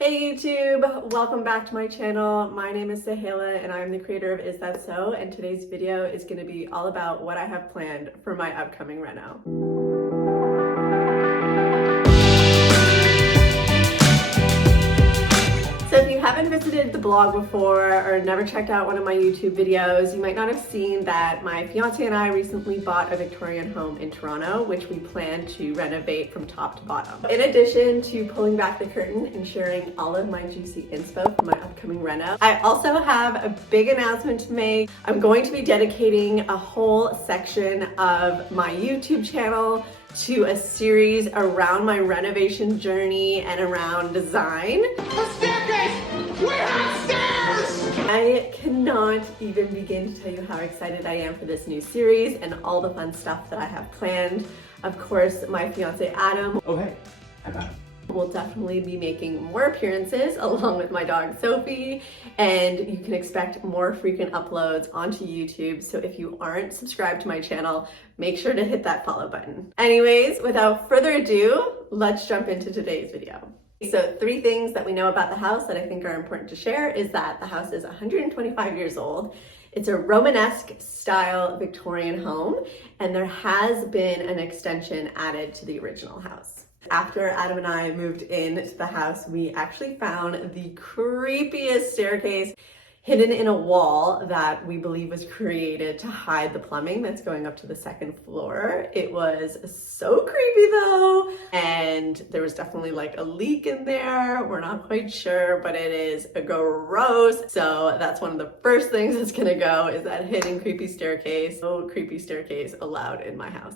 Hey YouTube, welcome back to my channel. My name is Sahela and I'm the creator of Is That So? And today's video is going to be all about what I have planned for my upcoming reno. So if you haven't visited the blog before or never checked out one of my YouTube videos, you might not have seen that my fiance and I recently bought a Victorian home in Toronto, which we plan to renovate from top to bottom. In addition to pulling back the curtain and sharing all of my juicy inspo for my upcoming reno, I also have a big announcement to make. I'm going to be dedicating a whole section of my YouTube channel to a series around my renovation journey and around design. The staircase! We're upstairs! I cannot even begin to tell you how excited I am for this new series and all the fun stuff that I have planned. Of course, my fiance Adam will definitely be making more appearances along with my dog Sophie, and you can expect more frequent uploads onto YouTube. So if you aren't subscribed to my channel, make sure to hit that follow button. Anyways, without further ado, let's jump into today's video. So 3 things that we know about the house that I think are important to share is that the house is 125 years old. It's a Romanesque style Victorian home, and there has been an extension added to the original house. After Adam and I moved into the house, we actually found the creepiest staircase hidden in a wall that we believe was created to hide the plumbing that's going up to the 2nd floor. It was so creepy though, and there was definitely like a leak in there. We're not quite sure, but it is gross. So that's one of the first things that's gonna go, is that hidden creepy staircase. No creepy staircase allowed in my house.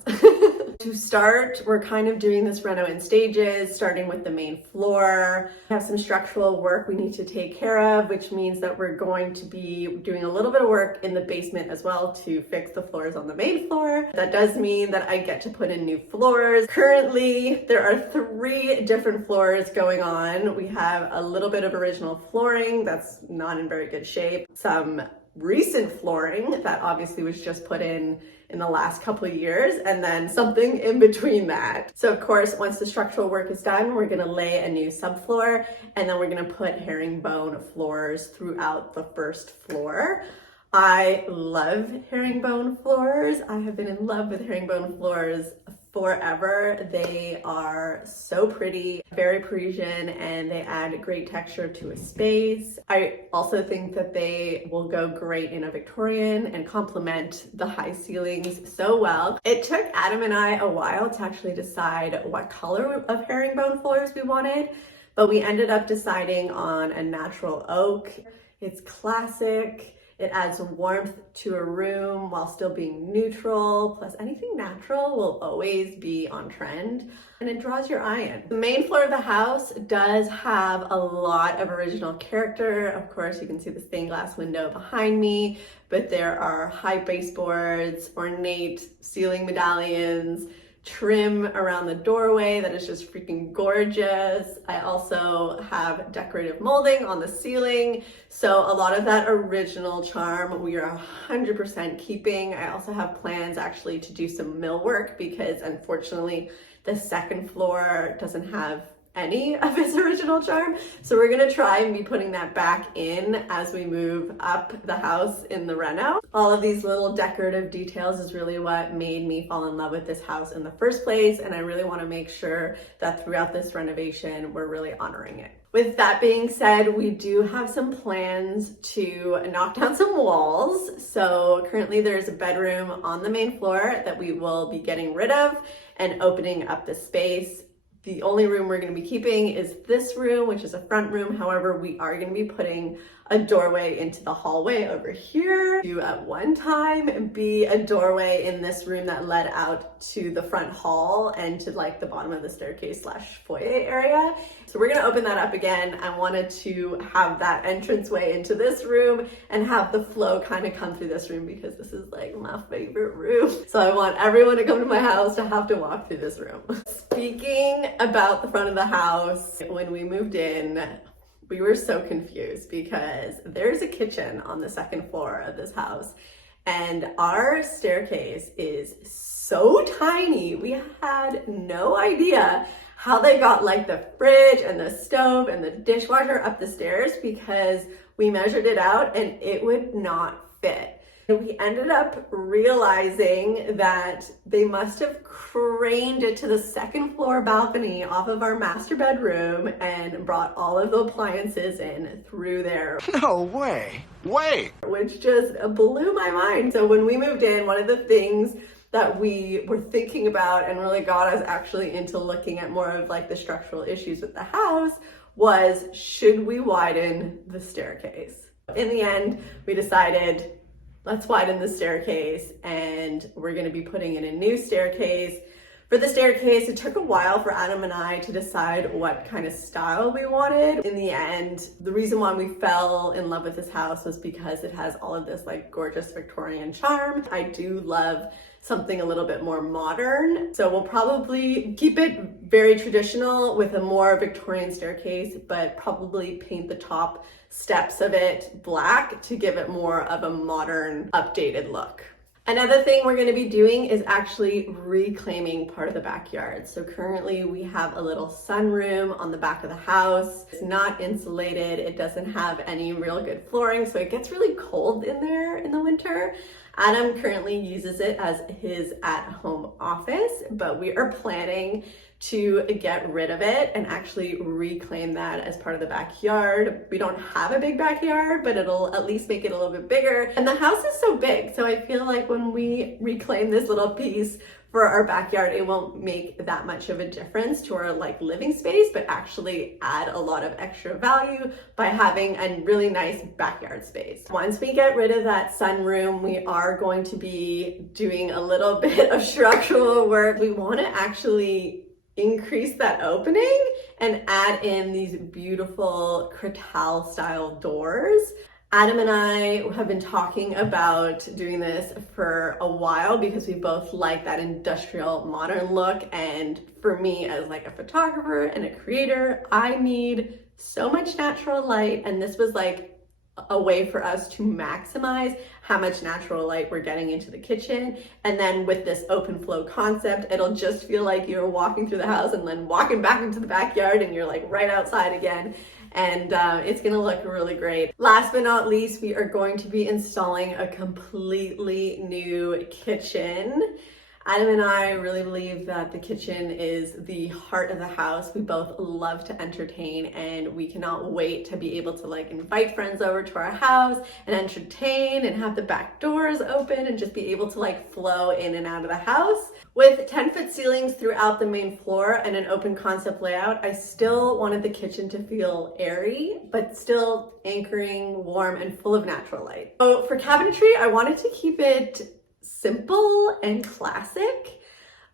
To start, we're kind of doing this reno in stages, starting with the main floor. We have some structural work we need to take care of, which means that we're going to be doing a little bit of work in the basement as well to fix the floors on the main floor. That does mean that I get to put in new floors. Currently, there are 3 different floors going on. We have a little bit of original flooring that's not in very good shape, some recent flooring that obviously was just put in the last couple of years, and then something in between that. So of course, once the structural work is done, we're gonna lay a new subfloor, and then we're gonna put herringbone floors throughout the 1st floor. I love herringbone floors. I have been in love with herringbone floors forever. They are so pretty, very Parisian, and they add great texture to a space. I also think that they will go great in a Victorian and complement the high ceilings so well. It took Adam and I a while to actually decide what color of herringbone floors we wanted, but we ended up deciding on a natural oak. It's classic. It adds warmth to a room while still being neutral, plus anything natural will always be on trend, and it draws your eye in. The main floor of the house does have a lot of original character. Of course, you can see the stained glass window behind me, but there are high baseboards, ornate ceiling medallions, trim around the doorway that is just freaking gorgeous. I also have decorative molding on the ceiling. So a lot of that original charm we are 100% keeping. I also have plans actually to do some millwork because unfortunately the 2nd floor doesn't have any of its original charm. So we're gonna try and be putting that back in as we move up the house in the reno. All of these little decorative details is really what made me fall in love with this house in the first place, and I really wanna make sure that throughout this renovation, we're really honoring it. With that being said, we do have some plans to knock down some walls. So currently there's a bedroom on the main floor that we will be getting rid of and opening up the space. The only room we're going to be keeping is this room, which is a front room. However, we are going to be putting a doorway into the hallway over here to at one time be a doorway in this room that led out to the front hall and to like the bottom of the staircase / foyer area. So we're going to open that up again. I wanted to have that entranceway into this room and have the flow kind of come through this room because this is like my favorite room. So I want everyone to come to my house to have to walk through this room. Speaking about the front of the house, when we moved in, we were so confused because there's a kitchen on the 2nd floor of this house, and our staircase is so tiny. We had no idea how they got like the fridge and the stove and the dishwasher up the stairs, because we measured it out and it would not fit. And we ended up realizing that they must have craned it to the second floor balcony off of our master bedroom and brought all of the appliances in through there. No way. Wait. Which just blew my mind. So when we moved in, one of the things that we were thinking about and really got us actually into looking at more of like the structural issues with the house was, should we widen the staircase? In the end, we decided, let's widen the staircase, and we're gonna be putting in a new staircase. For the staircase, it took a while for Adam and I to decide what kind of style we wanted. In the end, the reason why we fell in love with this house was because it has all of this like gorgeous Victorian charm. I do love something a little bit more modern. So we'll probably keep it very traditional with a more Victorian staircase, but probably paint the top steps of it black to give it more of a modern, updated look. Another thing we're going to be doing is actually reclaiming part of the backyard. So currently we have a little sunroom on the back of the house. It's not insulated. It doesn't have any real good flooring, so it gets really cold in there in the winter. Adam currently uses it as his at-home office, but we are planning to get rid of it and actually reclaim that as part of the backyard. We don't have a big backyard, but it'll at least make it a little bit bigger. And the house is so big, so I feel like when we reclaim this little piece for our backyard, it won't make that much of a difference to our like living space, but actually add a lot of extra value by having a really nice backyard space. Once we get rid of that sunroom, we are going to be doing a little bit of structural work. We want to actually increase that opening and add in these beautiful Crittall style doors. Adam and I have been talking about doing this for a while because we both like that industrial modern look, and for me as like a photographer and a creator, I need so much natural light, and this was like a way for us to maximize how much natural light we're getting into the kitchen. And then with this open flow concept, it'll just feel like you're walking through the house and then walking back into the backyard and you're like right outside again. And it's gonna look really great. Last but not least, we are going to be installing a completely new kitchen. Adam and I really believe that the kitchen is the heart of the house. We both love to entertain, and we cannot wait to be able to like invite friends over to our house and entertain and have the back doors open and just be able to like flow in and out of the house. With 10-foot ceilings throughout the main floor and an open concept layout, I still wanted the kitchen to feel airy, but still anchoring, warm, and full of natural light. So for cabinetry, I wanted to keep it simple and classic,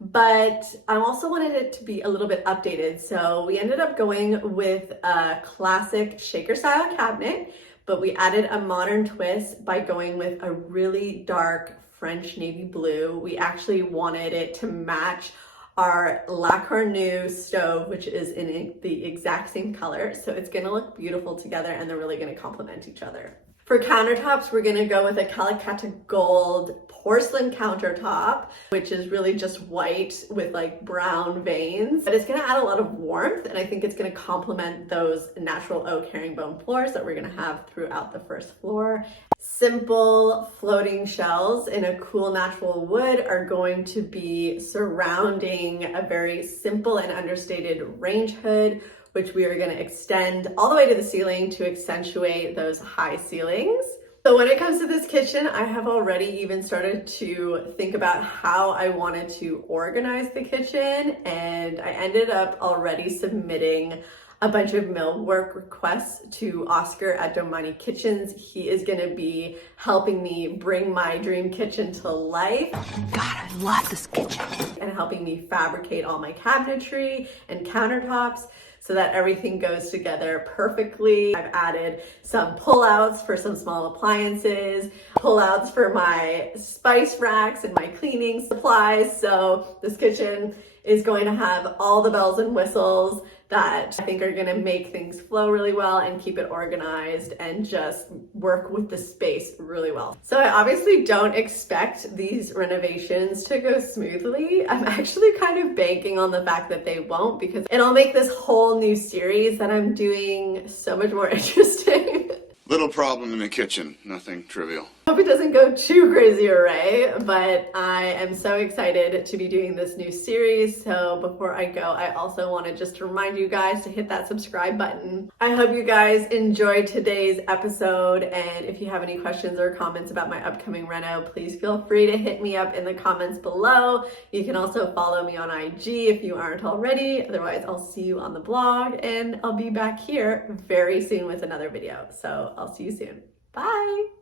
but I also wanted it to be a little bit updated. So we ended up going with a classic shaker style cabinet, but we added a modern twist by going with a really dark French navy blue. We actually wanted it to match our La Cornue stove, which is in the exact same color. So it's gonna look beautiful together and they're really gonna complement each other. For countertops, we're gonna go with a Calicut gold porcelain countertop, which is really just white with like brown veins. But it's gonna add a lot of warmth, and I think it's gonna complement those natural oak herringbone floors that we're gonna have throughout the first floor. Simple floating shelves in a cool natural wood are going to be surrounding a very simple and understated range hood, which we are going to extend all the way to the ceiling to accentuate those high ceilings. So when it comes to this kitchen, I have already even started to think about how I wanted to organize the kitchen, and I ended up already submitting a bunch of millwork requests to Oscar at Domani Kitchens. He is going to be helping me bring my dream kitchen to life. God, I love this kitchen. And helping me fabricate all my cabinetry and countertops so that everything goes together perfectly. I've added some pullouts for some small appliances, pullouts for my spice racks and my cleaning supplies. So this kitchen is going to have all the bells and whistles that I think are gonna make things flow really well and keep it organized and just work with the space really well. So I obviously don't expect these renovations to go smoothly. I'm actually kind of banking on the fact that they won't, because it'll make this whole new series that I'm doing so much more interesting. Little problem in the kitchen, nothing trivial. Hope it doesn't go too crazy array, but I am so excited to be doing this new series. So before I go, I also wanted just to remind you guys to hit that subscribe button. I hope you guys enjoyed today's episode, and if you have any questions or comments about my upcoming reno, please feel free to hit me up in the comments below. You can also follow me on IG if you aren't already. Otherwise, I'll see you on the blog, and I'll be back here very soon with another video. So I'll see you soon. Bye!